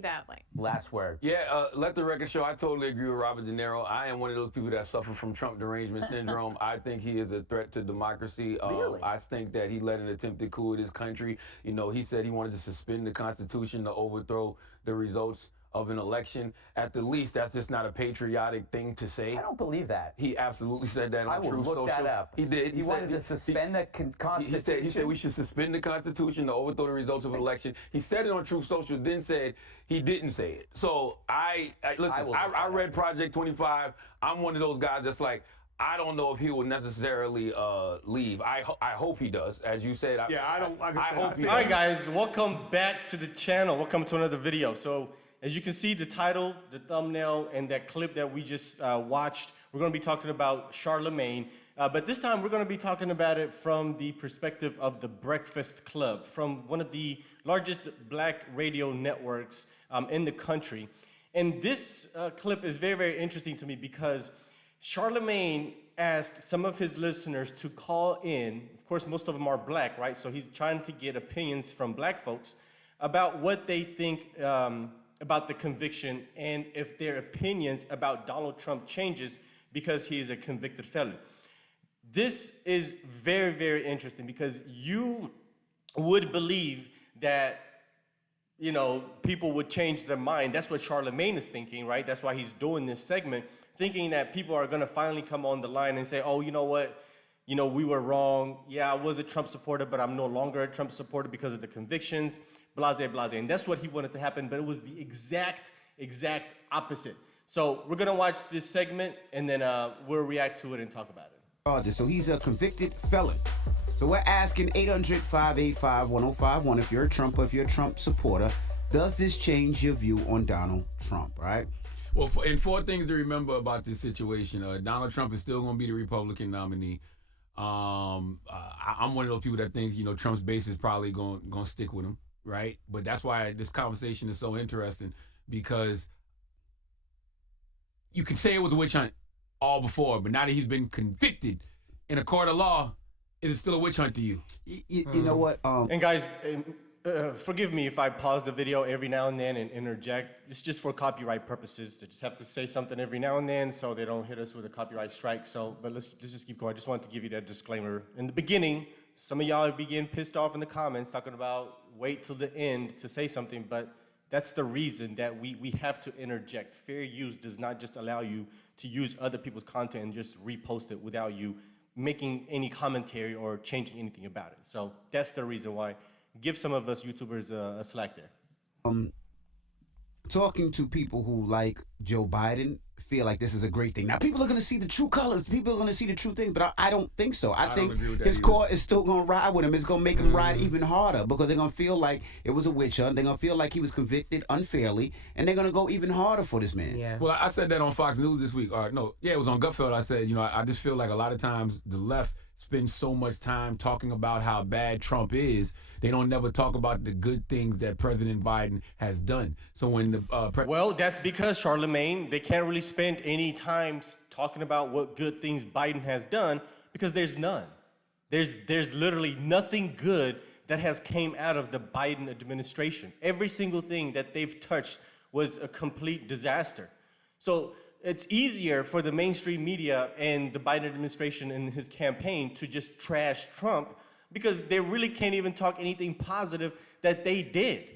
badly. Last word. Yeah, let the record show. I totally agree with Robert De Niro. I am one of those people that suffer from Trump derangement syndrome. I think he is a threat to democracy. Really? I think that he led an attempted coup in this country. You know, he said he wanted to suspend the Constitution to overthrow the results of an election. At the least, that's just not a patriotic thing to say. I don't believe that. He absolutely said that on I will Truth look Social. that up. He did. He wanted to suspend the Constitution. He said we should suspend the Constitution to overthrow the results of an election. He said it on Truth Social, then said he didn't say it. So listen. I read Project 25. I'm one of those guys that's like, I don't know if he will necessarily leave. I hope he does, as you said. I don't. Like I hope he does. All right, guys, welcome back to the channel. Welcome to another video. So, as you can see, the title, the thumbnail, and that clip that we just watched, we're going to be talking about Charlemagne. But this time, we're going to be talking about it from the perspective of the Breakfast Club, from one of the largest black radio networks in the country. And this clip is very, very interesting to me because Charlemagne asked some of his listeners to call in. Of course, most of them are black, right? So he's trying to get opinions from black folks about what they think about the conviction and if their opinions about Donald Trump changes because he is a convicted felon. This is very, very interesting because you would believe that, you know, people would change their mind. That's what Charlemagne is thinking, right? That's why he's doing this segment, thinking that people are going to finally come on the line and say, oh, you know what? You know, we were wrong. Yeah, I was a Trump supporter, but I'm no longer a Trump supporter because of the convictions, blase, blase. And that's what he wanted to happen, but it was the exact opposite. So we're going to watch this segment, and then we'll react to it and talk about it. So he's a convicted felon. So we're asking 800-585-1051 if you're a Trump or if you're a Trump supporter, does this change your view on Donald Trump, right? Well, and four things to remember about this situation. Donald Trump is still going to be the Republican nominee. I'm one of those people that think, you know, Trump's base is probably going to stick with him, right? But that's why this conversation is so interesting, because you could say it was a witch hunt all before, but now that he's been convicted in a court of law, is it still a witch hunt to you? You know what? And guys, forgive me if I pause the video every now and then and interject. It's just for copyright purposes. They just have to say something every now and then so they don't hit us with a copyright strike. So, but let's just keep going. I just wanted to give you that disclaimer. In the beginning, some of y'all be getting pissed off in the comments talking about wait till the end to say something, but that's the reason that we have to interject. Fair use does not just allow you to use other people's content and just repost it without you making any commentary or changing anything about it. So that's the reason why. Give some of us YouTubers a slack there. Talking to people who like Joe Biden feel like this is a great thing. Now, people are going to see the true colors. People are going to see the true thing, but I don't think so. I think his court is still going to ride with him. It's going to make him ride even harder because they're going to feel like it was a witch hunt. They're going to feel like he was convicted unfairly, and they're going to go even harder for this man. Yeah. Well, I said that on Fox News this week. It was on Gutfeld. I said, you know, I just feel like a lot of times the left spends so much time talking about how bad Trump is, they don't never talk about the good things that President Biden has done. So when the well, that's because, Charlemagne, they can't really spend any time talking about what good things Biden has done because there's none. There's literally nothing good that has came out of the Biden administration. Every single thing that they've touched was a complete disaster. So it's easier for the mainstream media and the Biden administration and his campaign to just trash Trump because they really can't even talk anything positive that they did.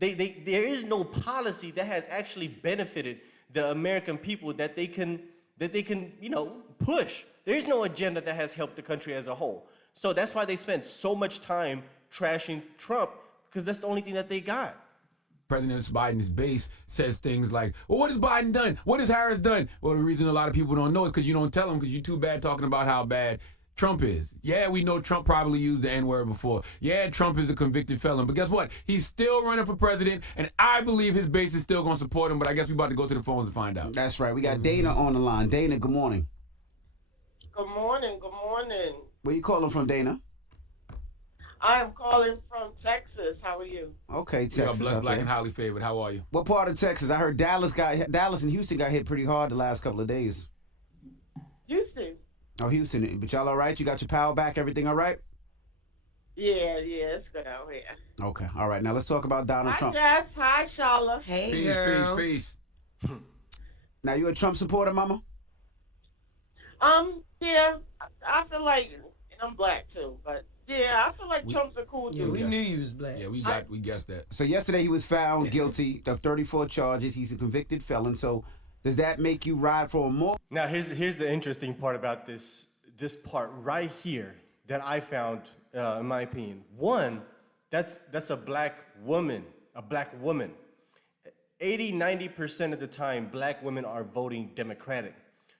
There is no policy that has actually benefited the American people that they can push. There is no agenda that has helped the country as a whole. So that's why they spend so much time trashing Trump, because that's the only thing that they got. President Biden's base says things like, well, what has Biden done? What has Harris done? Well, the reason a lot of people don't know is because you don't tell them, because you're too bad talking about how bad Trump is. Yeah, we know Trump probably used the N-word before. Yeah, Trump is a convicted felon. But guess what? He's still running for president, and I believe his base is still going to support him, but I guess we're about to go to the phones to find out. That's right. We got Dana on the line. Dana, good morning. Good morning. Good morning. Where you calling from, Dana? I'm calling from Texas. How are you? Okay, Texas. Blessed, black, and highly favored. How are you? What part of Texas? I heard Dallas and Houston got hit pretty hard the last couple of days. Houston. Oh, Houston. But y'all all right? You got your power back? Everything all right? Yeah, it's good out here. Okay, all right. Now let's talk about Donald Hi, Trump. Jess. Hi, Shala. Hey, Peace, girl. peace. Now you a Trump supporter, Mama? Yeah, I feel like, and I'm black too, but yeah, I feel like Trump's a cool Yeah, dude. we knew you was black. Yeah, we guessed that. So yesterday he was found guilty of 34 charges. He's a convicted felon. So does that make you ride for him more? Now, here's the interesting part about this part right here that I found, in my opinion. One, that's a black woman, 80-90% of the time, black women are voting Democratic.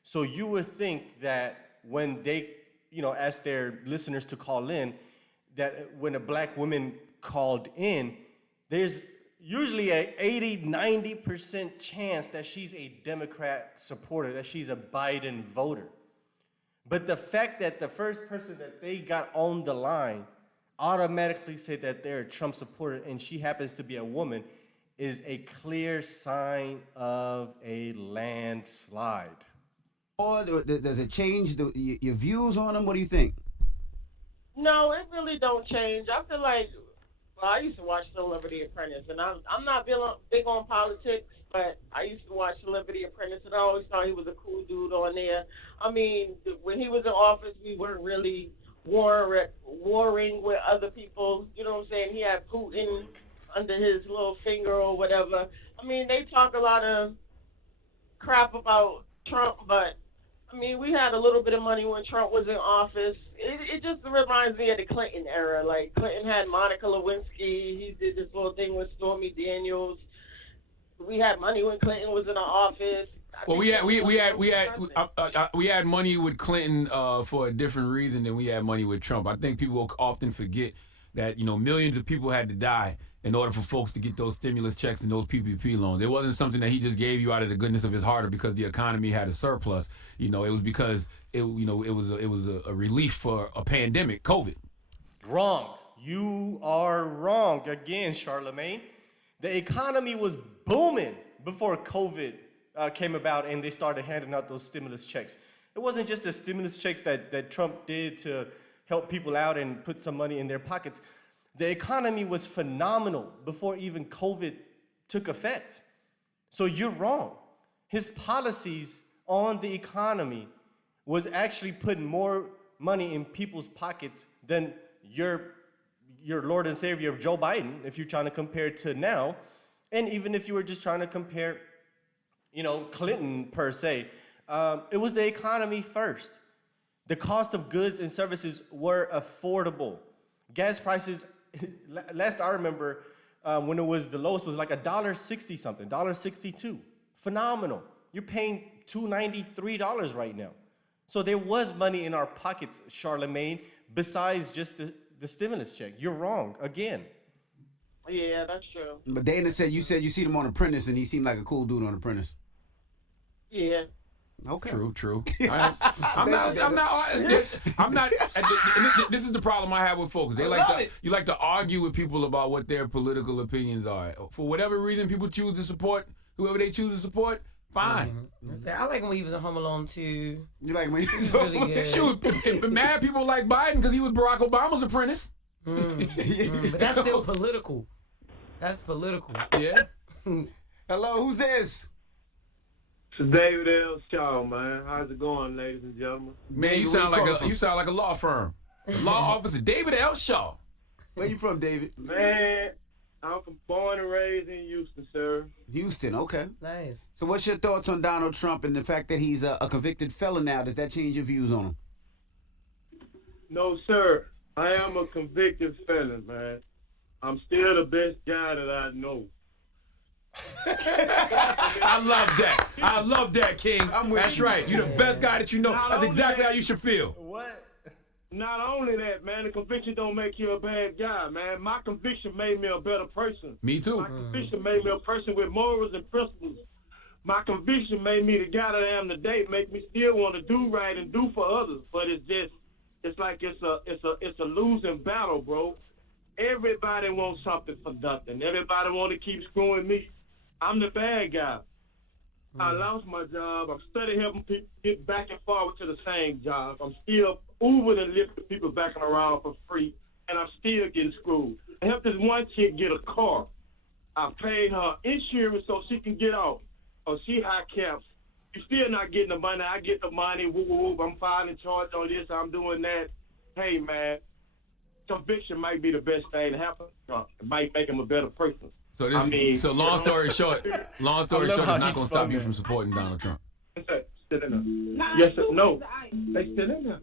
So you would think that when they, ask their listeners to call in, that when a black woman called in, there's usually a 80-90% chance that she's a Democrat supporter, that she's a Biden voter. But the fact that the first person that they got on the line automatically said that they're a Trump supporter and she happens to be a woman is a clear sign of a landslide. Or does it change your views on him? What do you think? No, it really don't change. I feel like, well, I used to watch Celebrity Apprentice, and I'm not big on politics, but I used to watch Celebrity Apprentice, and I always thought he was a cool dude on there. I mean, when he was in office, we weren't really warring with other people. You know what I'm saying? He had Putin under his little finger or whatever. I mean, they talk a lot of crap about Trump, but I mean, we had a little bit of money when Trump was in office. It just reminds me of the Clinton era. Like, Clinton had Monica Lewinsky. He did this little thing with Stormy Daniels. We had money when Clinton was in the office. Well, we had money with Clinton for a different reason than we had money with Trump. I think people often forget that millions of people had to die in order for folks to get those stimulus checks and those PPP loans. It wasn't something that he just gave you out of the goodness of his heart or because the economy had a surplus. It was because it was a relief for a pandemic, COVID. Wrong. You are wrong again, Charlemagne. The economy was booming before COVID came about and they started handing out those stimulus checks. It wasn't just the stimulus checks that Trump did to help people out and put some money in their pockets. The economy was phenomenal before even COVID took effect. So you're wrong. His policies on the economy was actually putting more money in people's pockets than your Lord and Savior Joe Biden, if you're trying to compare to now. And even if you were just trying to compare, Clinton per se, it was the economy first. The cost of goods and services were affordable. Gas prices, last I remember, when it was the lowest, was like $1.60 something, $1.62. Phenomenal. You're paying $2.93 right now. So there was money in our pockets, Charlemagne, besides just the stimulus check. You're wrong again. Yeah, that's true. But Dana said you see him on Apprentice and he seemed like a cool dude on Apprentice. Yeah. Okay. True. I'm not. This is the problem I have with folks. You like to argue with people about what their political opinions are. For whatever reason, people choose to support whoever they choose to support. Fine. I like when he was in Home Alone too. You like when He's really good. Shoot, if mad people like Biden because he was Barack Obama's apprentice. But that's still political. That's political. Yeah. Hello, who's this? It's David L. Shaw, man. How's it going, ladies and gentlemen? Man, you sound like a law firm. Law officer David L. Shaw. Where you from, David? Man, I'm born and raised in Houston, sir. Houston, okay. Nice. So what's your thoughts on Donald Trump and the fact that he's a convicted felon now? Does that change your views on him? No, sir. I am a convicted felon, man. I'm still the best guy that I know. I love that, King. That's right. You're the best guy that you know. That's exactly how you should feel. What? Not only that, man, the conviction don't make you a bad guy, man. My conviction made me a better person. Me too. My conviction made me a person with morals and principles. My conviction made me the guy that I am today, make me still want to do right and do for others. But it's like it's a losing battle, bro. Everybody wants something for nothing. Everybody want to keep screwing me. I'm the bad guy. I lost my job. I'm studying helping people get back and forward to the same job. I'm still Ubering and lifting people back and around for free. and I'm still getting screwed. I helped this one chick get a car. I paid her insurance so she can get off. Oh, she high caps. You still not getting the money. I get the money. Whoop, whoop, whoop. I'm filing charge on this. I'm doing that. Hey, man, conviction might be the best thing to happen. It might make him a better person. So so long story short, it's not going to stop you from supporting Donald Trump. Still in there. Yes, no. They still in there.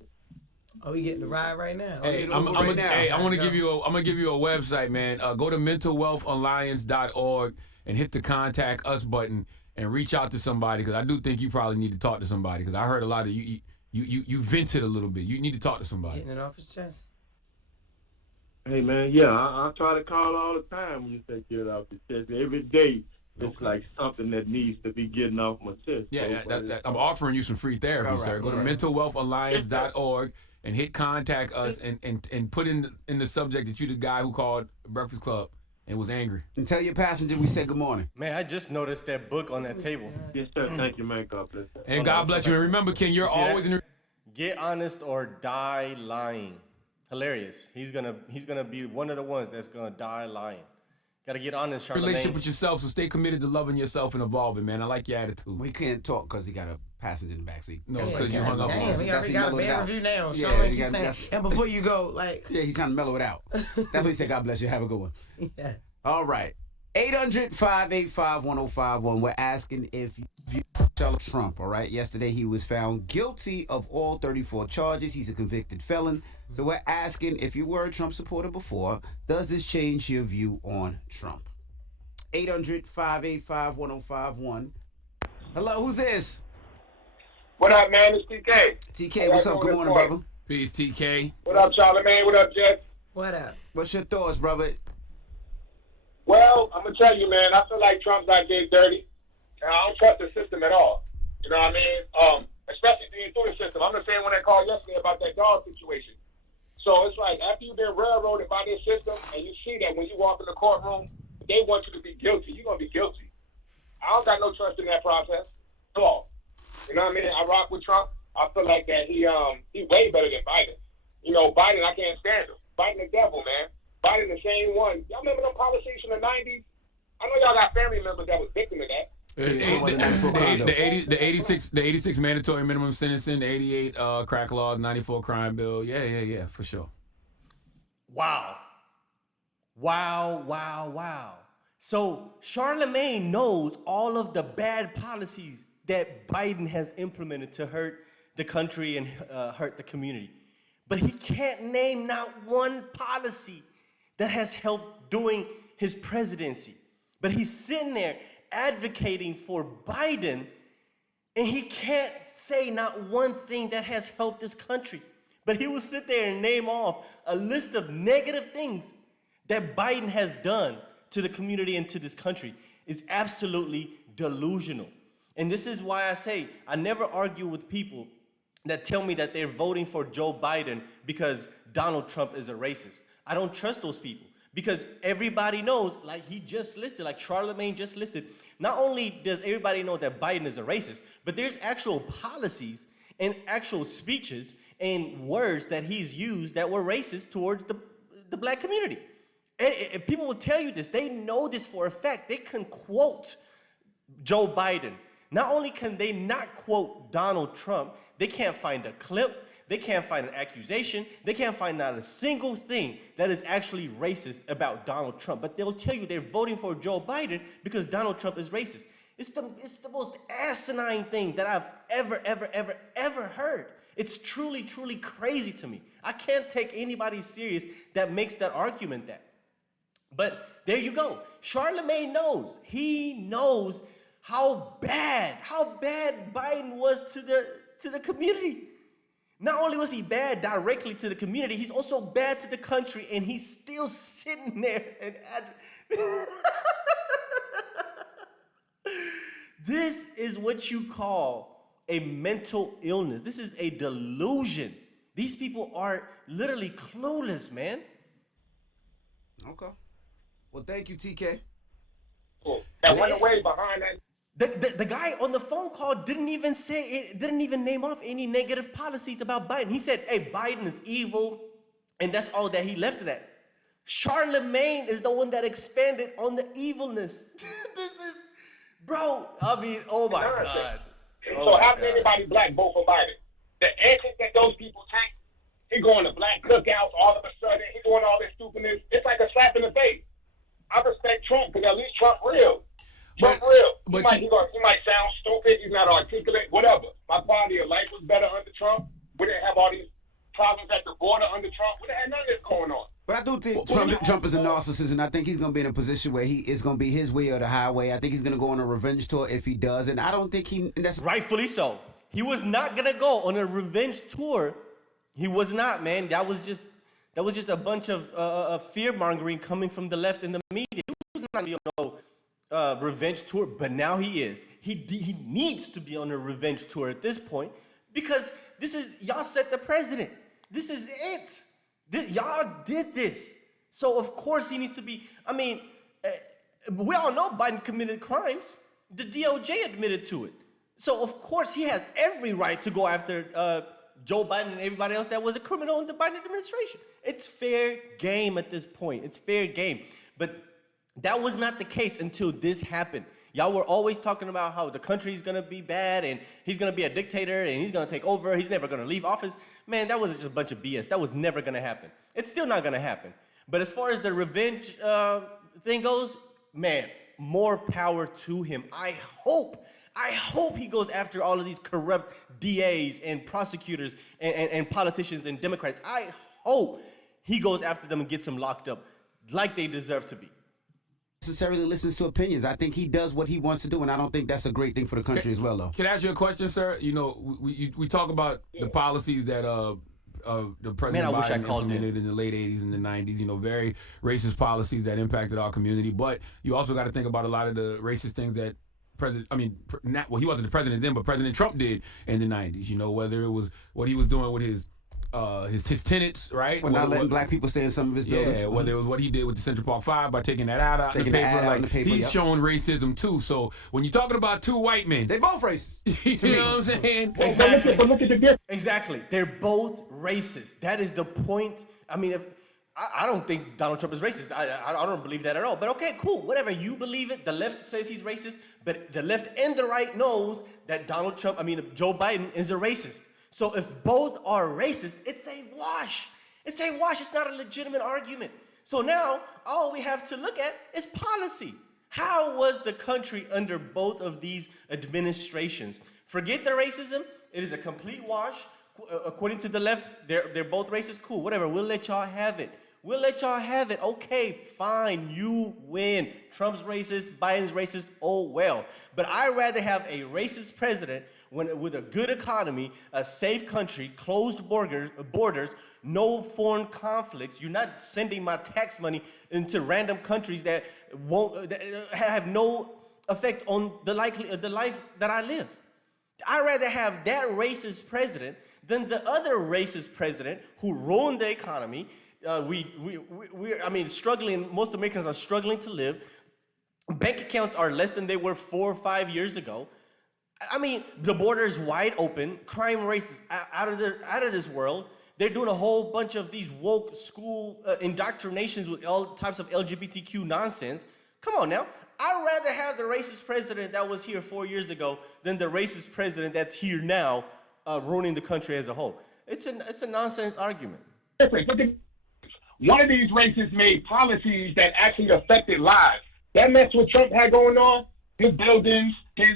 Oh, we getting the ride right now. Hey, I'm gonna give you a website, man. Go to mentalwealthalliance.org and hit the contact us button and reach out to somebody, because I do think you probably need to talk to somebody, because I heard a lot of you vented a little bit. You need to talk to somebody. Getting it off his chest. Hey, man, yeah, I try to call all the time when you say get it off your chest. Every day, it's like something that needs to be getting off my chest. Yeah, I'm offering you some free therapy, sir. Go to mentalwealthalliance.org and hit contact us and put in the subject that you're the guy who called Breakfast Club and was angry. And tell your passenger we said good morning. Man, I just noticed that book on that table. Yes, sir. Thank you, man. God bless you. And God bless you. And remember, Ken, you're always in the... Get honest or die lying. Hilarious. He's gonna be one of the ones that's gonna die lying. Gotta get honest, Charlemagne. Relationship with yourself, so stay committed to loving yourself and evolving, man. I like your attitude. We can't talk because he got a passenger in the backseat. No, it's because you hung up on him. We already got a bad review now. Yeah, Charlemagne keeps saying, and before you go, like... Yeah, he's trying to mellow it out. That's what he said. God bless you. Have a good one. Yeah. All right. 800-585-1051. We're asking if you Donald Trump, all right? Yesterday he was found guilty of all 34 charges. He's a convicted felon. So we're asking, if you were a Trump supporter before, does this change your view on Trump? 800-585-1051. Hello, who's this? What up, man? It's TK. TK, what's up? Good morning, brother. Peace, TK. What up, Charlemagne? What up, Jeff? What up? What's your thoughts, brother? Well, I'm going to tell you, man, I feel like Trump's out there dirty. And I don't trust the system at all. You know what I mean? Especially through the system. I'm the same one that called yesterday about that dog situation. So it's like, after you've been railroaded by this system, and you see that when you walk in the courtroom, they want you to be guilty. You're going to be guilty. I don't got no trust in that process at all. You know what I mean? I rock with Trump. I feel like that he way better than Biden. You know, Biden, I can't stand him. Biden the devil, man. Biden the same one. Y'all remember them politicians in the 90s? I know y'all got family members that was victim of that. The 86 mandatory minimum sentencing, the 88 crack laws, 94 crime bill. Yeah, for sure. Wow. So Charlemagne knows all of the bad policies that Biden has implemented to hurt the country and hurt the community. But he can't name not one policy that has helped during his presidency. But he's sitting there advocating for Biden, and he can't say not one thing that has helped this country. But he will sit there and name off a list of negative things that Biden has done to the community and to this country. Is absolutely delusional. And this is why I say I never argue with people that tell me that they're voting for Joe Biden because Donald Trump is a racist. I don't trust those people. Because everybody knows, like he just listed, like Charlemagne just listed, not only does everybody know that Biden is a racist, but there's actual policies and actual speeches and words that he's used that were racist towards the black community. And people will tell you this. They know this for a fact. They can quote Joe Biden. Not only can they not quote Donald Trump, they can't find a clip. They can't find an accusation. They can't find not a single thing that is actually racist about Donald Trump. But they'll tell you they're voting for Joe Biden because Donald Trump is racist. It's the most asinine thing that I've ever heard. It's truly, truly crazy to me. I can't take anybody serious that makes that argument that. But there you go. Charlemagne knows. He knows how bad Biden was to the community. Not only was he bad directly to the community, he's also bad to the country, and he's still sitting there and This is what you call a mental illness. This is a delusion. These people are literally clueless, man. Okay. Well, thank you, TK. Cool. That went away behind that. The guy on the phone call didn't even name off any negative policies about Biden. He said, hey, Biden is evil. And that's all that he left it at. Charlemagne is the one that expanded on the evilness. This is, bro, I mean, oh my God. So how can anybody black vote for Biden? The antics that those people take, he going to black cookouts all of a sudden, he doing all this stupidness. It's like a slap in the face. I respect Trump because at least Trump real. Trump real. He might sound stupid, he's not articulate, whatever. My quality of life was better under Trump. We didn't have all these problems at the border under Trump. We didn't have none of this going on. But I do think Trump is a narcissist, and I think he's going to be in a position where he is going to be his way or the highway. I think he's going to go on a revenge tour if he does, and I don't think that's rightfully so. He was not going to go on a revenge tour. He was not, man. That was just a bunch of fear mongering coming from the left and the media. He was not going to go on a revenge tour, but now he is. He needs to be on a revenge tour at this point because y'all set the president. This is it. Y'all did this. So, of course, he needs to be. I mean, we all know Biden committed crimes. The DOJ admitted to it. So, of course, he has every right to go after Joe Biden and everybody else that was a criminal in the Biden administration. It's fair game at this point. It's fair game. But that was not the case until this happened. Y'all were always talking about how the country is going to be bad and he's going to be a dictator and he's going to take over. He's never going to leave office. Man, that was just a bunch of BS. That was never going to happen. It's still not going to happen. But as far as the revenge thing goes, man, more power to him. I hope he goes after all of these corrupt DAs and prosecutors and politicians and Democrats. I hope he goes after them and gets them locked up like they deserve to be. Necessarily listens to opinions. I think he does what he wants to do, and I don't think that's a great thing for the country as well, though. Can I ask you a question, sir? You know, we talk about the policies that the President Biden implemented in the late 80s and the 90s, you know, very racist policies that impacted our community. But you also got to think about a lot of the racist things that he wasn't the president then, but President Trump did in the 90s, you know, whether it was what he was doing with his tenants, right? Well, not letting black people stay in some of his buildings. Yeah, whether it was what he did with the Central Park 5 by taking that out of the paper. He's showing racism too. So when you're talking about two white men, they both racist. You know what I'm saying? Exactly. Exactly. They're both racist. That is the point. I mean, I don't think Donald Trump is racist. I don't believe that at all. But okay, cool. Whatever. You believe it. The left says he's racist, but the left and the right knows that Joe Biden is a racist. So if both are racist, it's a wash. It's a wash. It's not a legitimate argument. So now all we have to look at is policy. How was the country under both of these administrations? Forget the racism. It is a complete wash. According to the left, they're both racist. Cool, whatever. We'll let y'all have it. Okay, fine. You win. Trump's racist. Biden's racist. Oh, well. But I'd rather have a racist president with a good economy, a safe country, closed borders, no foreign conflicts. You're not sending my tax money into random countries that have no effect on the life that I live. I'd rather have that racist president than the other racist president who ruined the economy. Struggling. Most Americans are struggling to live. Bank accounts are less than they were 4 or 5 years ago. I mean, the border is wide open. Crime rates out of this world. They're doing a whole bunch of these woke school indoctrinations with all types of LGBTQ nonsense. Come on now. I'd rather have the racist president that was here 4 years ago than the racist president that's here now, ruining the country as a whole. It's a nonsense argument. One of these racists made policies that actually affected lives. That mess what Trump had going on, his buildings, his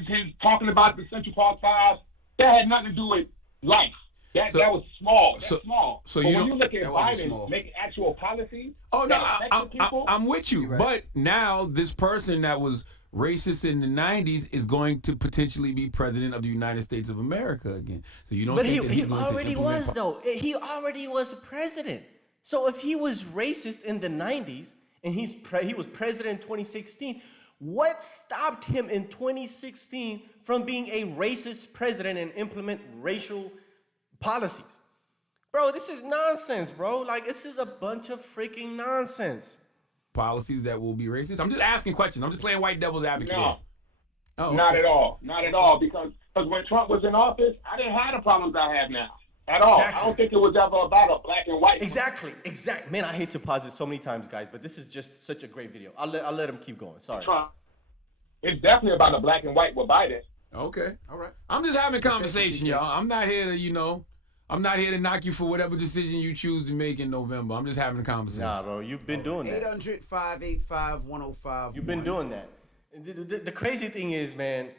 talking about the Central Park 5, that had nothing to do with life. That was small. That's small. So but when you look at Biden making actual policies, I'm with you. Right. But now this person that was racist in the 90s is going to potentially be president of the United States of America again. So you don't. But he already was though. He already was president. So if he was racist in the 90s and he was president in 2016, what stopped him in 2016 from being a racist president and implement racial policies? Bro, this is nonsense, bro. Like, this is a bunch of freaking nonsense. Policies that will be racist? I'm just asking questions. I'm just playing white devil's advocate. No. Oh, okay. Not at all. Not at all. Because when Trump was in office, I didn't have the problems I have now. at all. Exactly. I don't think it was ever about a black and white. Exactly. Man, I hate to pause it so many times, guys, but this is just such a great video. I'll let him keep going. Sorry. It's definitely about a black and white with Biden. Okay, all right. I'm just having a conversation, y'all. I'm not here to, I'm not here to knock you for whatever decision you choose to make in November. I'm just having a conversation. Nah, bro, you've been doing that. 800-585-1051. You've been doing that. The crazy thing is, man,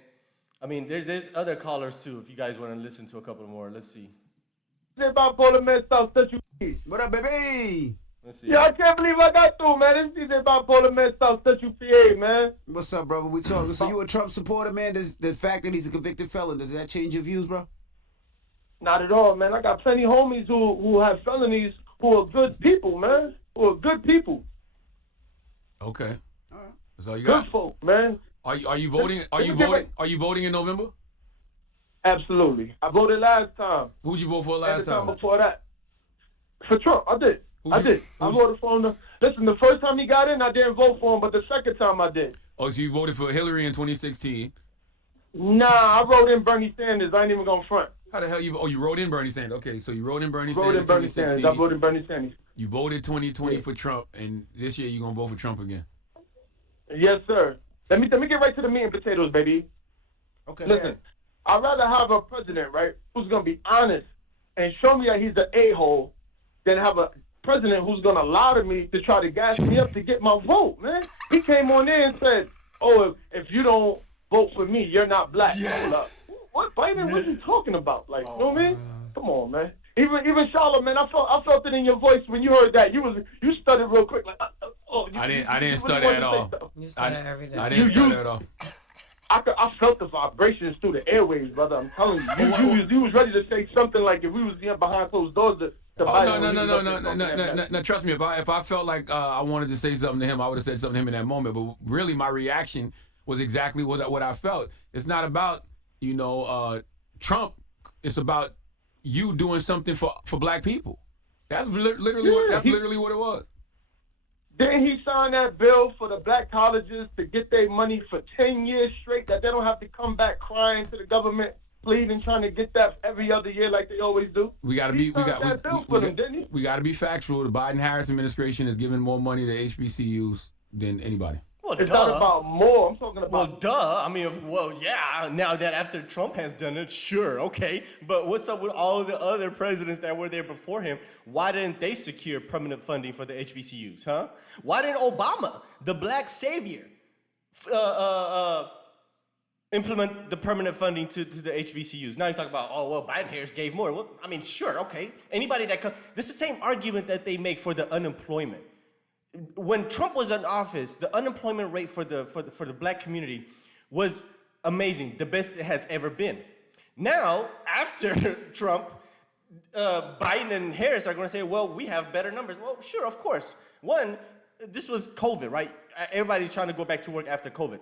I mean, there's other callers too. If you guys want to listen to a couple more, let's see. What up, baby? Let's see. Yeah, I can't believe I got through, man. This is bipolar man South Central PA, man. What's up, brother? We talking. So you a Trump supporter, man? Does the fact that he's a convicted felon, does that change your views, bro? Not at all, man. I got plenty of homies who have felonies who are good people, man. Who are good people. Okay. All right. That's all you got. Good folk, man. Are you voting? Are you voting in November? Absolutely. I voted last time. Who'd you vote for last time? Before that. For Trump, I did. I voted for him. Listen, the first time he got in, I didn't vote for him, but the second time I did. Oh, so you voted for Hillary in 2016? Nah, I wrote in Bernie Sanders. I ain't even gonna front. How the hell you? Oh, you wrote in Bernie Sanders. Okay, so you wrote in Bernie Sanders. Wrote in Bernie Sanders. I voted Bernie Sanders. You voted 2020 for Trump, and this year you're gonna vote for Trump again. Yes, sir. Let me get right to the meat and potatoes, baby. Okay. Listen, I'd rather have a president, right, who's gonna be honest and show me that he's an a-hole, than have a president who's gonna lie to me to try to gas me up to get my vote, man. He came on there and said, "Oh, if you don't vote for me, you're not black." Yes. What Biden? What are you talking about? Like, you know what I mean? Come on, man. Even Charlemagne, I felt it in your voice when you heard that. You stuttered real quick, like, I didn't stutter at all. You stutter every day. I didn't stutter at all. I felt the vibrations through the airwaves, brother. I'm telling you. You was ready to say something like if we was behind closed doors. No. Trust me. If I felt like I wanted to say something to him, I would have said something to him in that moment. But really, my reaction was exactly what I felt. It's not about Trump. It's about you doing something for black people. That's literally what it was. Didn't he sign that bill for the black colleges to get their money for 10 years straight, that they don't have to come back crying to the government, pleading, trying to get that every other year like they always do? We got to be factual. The Biden-Harris administration has given more money to HBCUs than anybody. Well, it's not about more. I'm talking about. Well, duh. I mean, yeah. Now that after Trump has done it, sure, okay. But what's up with all the other presidents that were there before him? Why didn't they secure permanent funding for the HBCUs, huh? Why didn't Obama, the black savior, implement the permanent funding to the HBCUs? Now he's talking about, Biden-Harris gave more. Well, I mean, sure, okay. Anybody that comes, this is the same argument that they make for the unemployment. When Trump was in office, the unemployment rate for the black community was amazing, the best it has ever been. Now, after Trump, Biden and Harris are going to say, well, we have better numbers. Well, sure, of course. One, this was COVID, right? Everybody's trying to go back to work after COVID.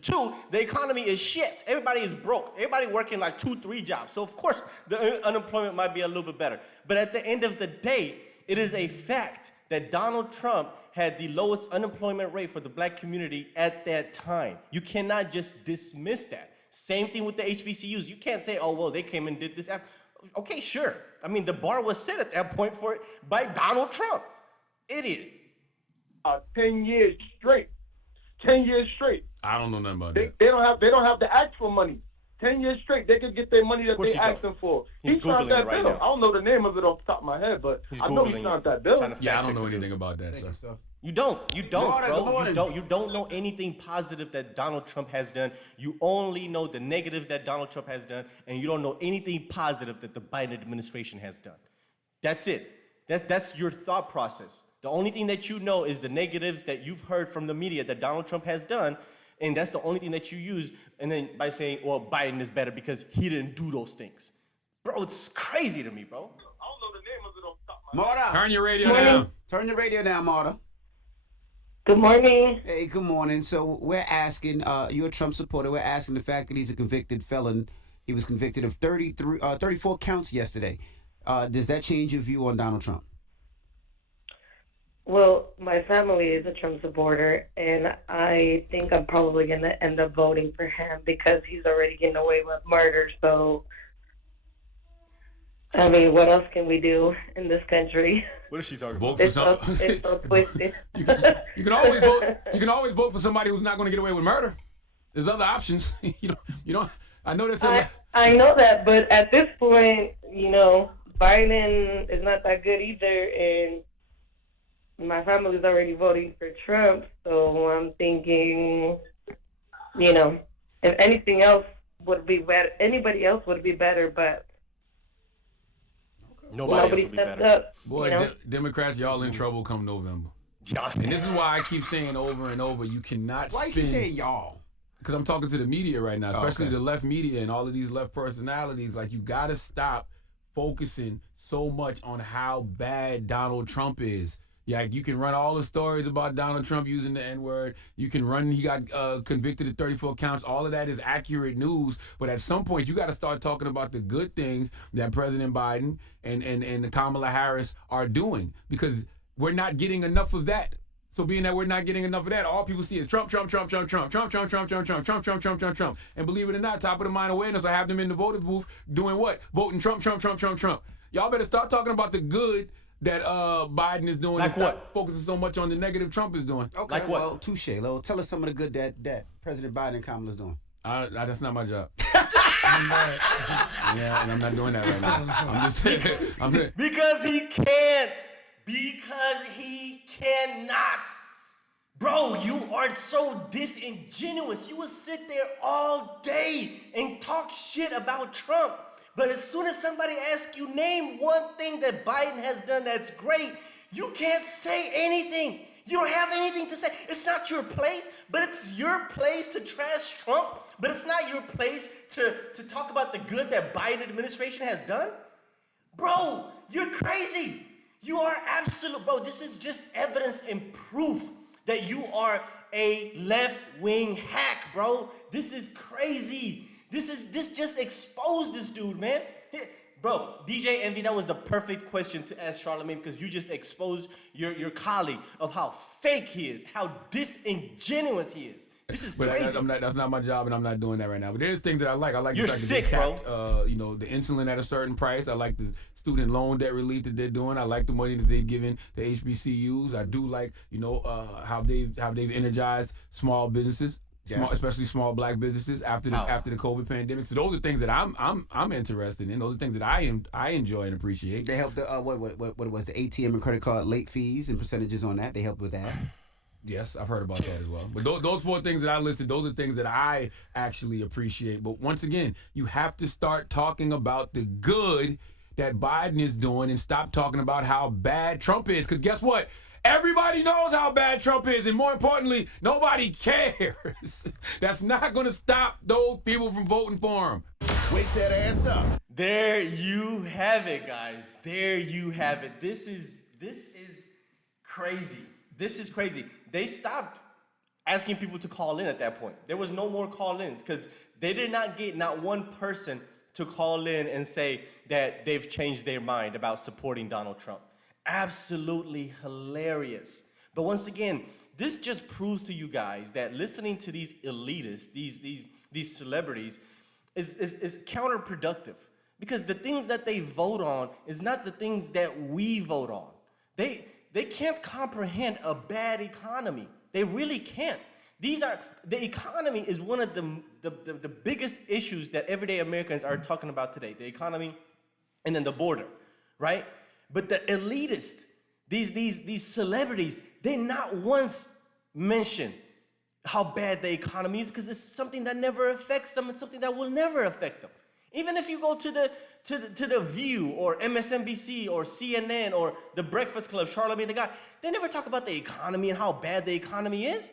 Two, the economy is shit. Everybody is broke. Everybody working like 2-3 jobs. So, of course, the unemployment might be a little bit better. But at the end of the day, it is a fact that Donald Trump had the lowest unemployment rate for the black community at that time. You cannot just dismiss that. Same thing with the HBCUs. You can't say, they came and did this. Okay, sure. I mean, the bar was set at that point for it by Donald Trump. Idiot. 10 years straight. 10 years straight. I don't know nothing about that. They don't have to ask for money. 10 years straight, they could get their money that they asking for. He signed that bill. I don't know the name of it off the top of my head, but I know he signed that bill. Yeah, I don't know anything about that. You don't, bro. You don't know anything positive that Donald Trump has done. You only know the negative that Donald Trump has done, and you don't know anything positive that the Biden administration has done. That's it. That's your thought process. The only thing that you know is the negatives that you've heard from the media that Donald Trump has done, and that's the only thing that you use, and then by saying, Biden is better because he didn't do those things. Bro, it's crazy to me, bro. I don't know the name of it off the top of my head. Marta. Turn your radio down. Turn your radio down, Marta. Good morning. Hey, good morning. So we're asking, you're a Trump supporter. We're asking the fact that he's a convicted felon. He was convicted of 34 counts yesterday. Does that change your view on Donald Trump? Well, my family is a Trump supporter, and I think I'm probably going to end up voting for him because he's already getting away with murder. So I mean, what else can we do in this country? What is she talking Vote about? for some. It's so twisted. you can always vote. You can always vote for somebody who's not going to get away with murder. There's other options. You don't. I know that's. I know that, but at this point, Biden is not that good either, and my family's already voting for Trump. So I'm thinking, if anything else would be better, anybody else would be better, but nobody else will be stepped better. up. Boy, Democrats, y'all in trouble come November. And this is why I keep saying over and over, you cannot Why spin. you saying y'all? Because I'm talking to the media right now, especially okay. the left media and all of these left personalities. Like, you got to stop focusing so much on how bad Donald Trump is. Yeah, you can run all the stories about Donald Trump using the N-word. You can run, he got convicted of 34 counts. All of that is accurate news. But at some point, you got to start talking about the good things that President Biden and Kamala Harris are doing, because we're not getting enough of that. So being that we're not getting enough of that, all people see is Trump, Trump, Trump, Trump, Trump, Trump, Trump, Trump, Trump, Trump, Trump, Trump, Trump, Trump, Trump, Trump. And believe it or not, top of the mind awareness, I have them in the voting booth doing what? Voting Trump, Trump, Trump, Trump, Trump. Y'all better start talking about the good that Biden is doing. Like and stop what? focusing so much on the negative Trump is doing. Okay, Like what? well, touche. Well, tell us some of the good that President Biden and Kamala's doing. That's not my job. Yeah, and I'm not doing that right now. I'm just saying. Because he can't. Because he cannot. Bro, you are so disingenuous. You will sit there all day and talk shit about Trump. But as soon as somebody asks you, name one thing that Biden has done that's great, you can't say anything. You don't have anything to say. It's not your place, but it's your place to trash Trump. But it's not your place to talk about the good that Biden administration has done. Bro, you're crazy. You are absolute, bro. This is just evidence and proof that you are a left-wing hack, bro. This is crazy. This just exposed this dude, man. Bro, DJ Envy, that was the perfect question to ask Charlemagne, because you just exposed your colleague of how fake he is, how disingenuous he is. This is crazy. That's not my job, and I'm not doing that right now. But there's things that I like. I like You're the fact sick, that they capped, the insulin at a certain price. I like the student loan debt relief that they're doing. I like the money that they've given the HBCUs. I do like, how they've energized small businesses. Yes. Especially small black businesses after the COVID pandemic. So those are things that I'm interested in. Those are things that I enjoy and appreciate. They helped the what was the ATM and credit card late fees and percentages on that. They helped with that. Yes, I've heard about that as well. But those four things that I listed, those are things that I actually appreciate. But once again, you have to start talking about the good that Biden is doing and stop talking about how bad Trump is. Because guess what? Everybody knows how bad Trump is, and more importantly, nobody cares. That's not going to stop those people from voting for him. Wake that ass up. There you have it, guys. There you have it. This is crazy. This is crazy. They stopped asking people to call in at that point. There was no more call-ins because they did not get not one person to call in and say that they've changed their mind about supporting Donald Trump. Absolutely hilarious. But once again, this just proves to you guys that listening to these elitists, these celebrities, is counterproductive. Because the things that they vote on is not the things that we vote on. They can't comprehend a bad economy. They really can't. The economy is one of the biggest issues that everyday Americans are talking about today. The economy and then the border, right? But the elitists, these celebrities, they not once mention how bad the economy is, because it's something that never affects them. It's something that will never affect them. Even if you go to the View or MSNBC or CNN or the Breakfast Club, Charlemagne the Guy, they never talk about the economy and how bad the economy is.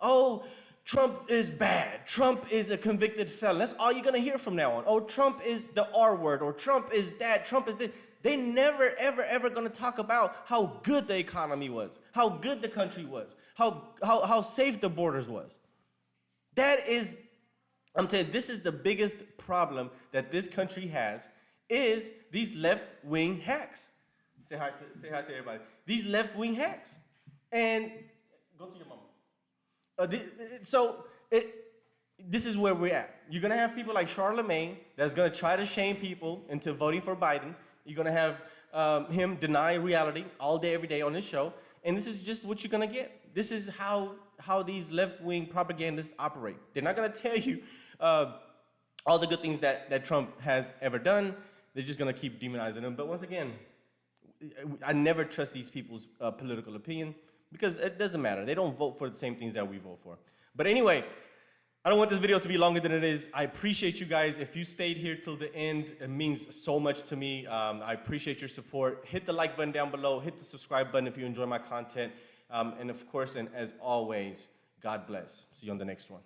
Oh, Trump is bad. Trump is a convicted felon. That's all you're gonna hear from now on. Oh, Trump is the R word, or Trump is that, Trump is this. They never, ever, ever gonna talk about how good the economy was, how good the country was, how safe the borders was. That is, I'm telling you, this is the biggest problem that this country has, is these left-wing hacks. Say hi to everybody. These left-wing hacks. And go to your mama. This is where we're at. You're gonna have people like Charlemagne that's gonna try to shame people into voting for Biden. You're gonna have him deny reality all day, every day on his show, and this is just what you're gonna get. This is how these left-wing propagandists operate. They're not gonna tell you all the good things that Trump has ever done. They're just gonna keep demonizing him. But once again, I never trust these people's political opinion because it doesn't matter. They don't vote for the same things that we vote for. But anyway, I don't want this video to be longer than it is. I appreciate you guys. If you stayed here till the end, it means so much to me. I appreciate your support. Hit the like button down below. Hit the subscribe button if you enjoy my content. And of course, and as always, God bless. See you on the next one.